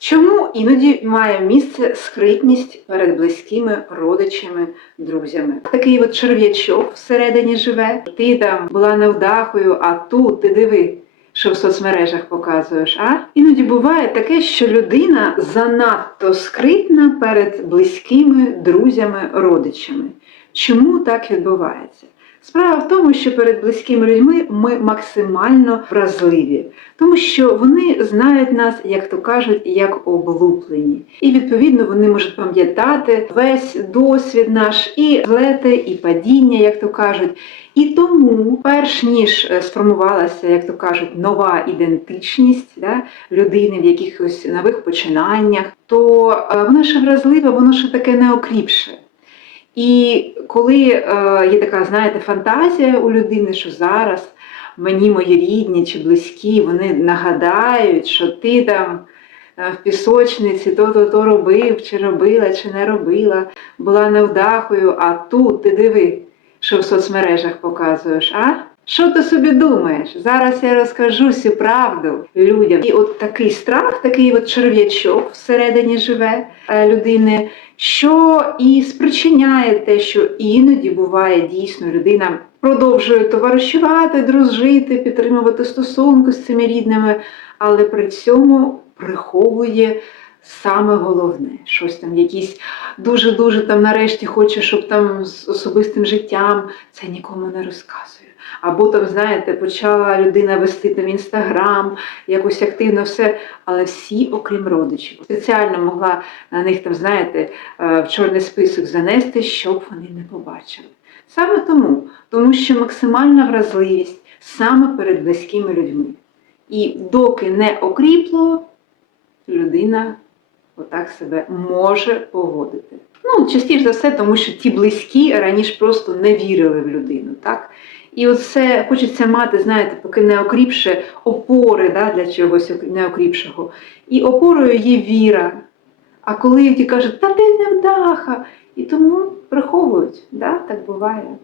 Чому іноді має місце скритність перед близькими родичами, друзями? Такий от черв'ячок всередині живе. Ти там була невдахою, а тут ти диви, що в соцмережах показуєш. А іноді буває таке, що людина занадто скритна перед близькими друзями, родичами. Чому так відбувається? Справа в тому, що перед близькими людьми ми максимально вразливі, тому що вони знають нас, як то кажуть, як облуплені. І відповідно вони можуть пам'ятати весь досвід наш, і злети, і падіння, як то кажуть. І тому, перш ніж е, сформувалася, як то кажуть, нова ідентичність да, людини в якихось нових починаннях, то е, вона ще вразлива, воно ще таке неокріпше. І коли е, є така, знаєте, фантазія у людини, що зараз мені мої рідні чи близькі, вони нагадають, що ти там е, в пісочниці то-то то робив, чи робила, чи не робила, була невдахою, а тут ти диви, що в соцмережах показуєш, а? Що ти собі думаєш? Зараз я розкажу всю правду людям. І от такий страх, такий от черв'ячок всередині живе е, людини, що і спричиняє те, що іноді буває дійсно людина продовжує товаришувати, дружити, підтримувати стосунки з цими рідними, але при цьому приховує саме головне, щось там, якісь дуже-дуже там нарешті хоче, щоб там з особистим життям це нікому не розказує. Або там, знаєте, почала людина вести там інстаграм, якось активно все, але всі, окрім родичів, спеціально могла на них там, знаєте, е, в чорний список занести, щоб вони не побачили. Саме тому, тому що максимальна вразливість саме перед близькими людьми. І доки не окріпло, людина отак себе може поводити. Ну, частіше за все, тому що ті близькі раніше просто не вірили в людину. так? І оце хочеться мати, знаєте, поки не окріпше опори да, для чогось неокріпшого. І опорою є віра. А коли ті кажуть, та ти невдаха, і тому приховують, да, так буває.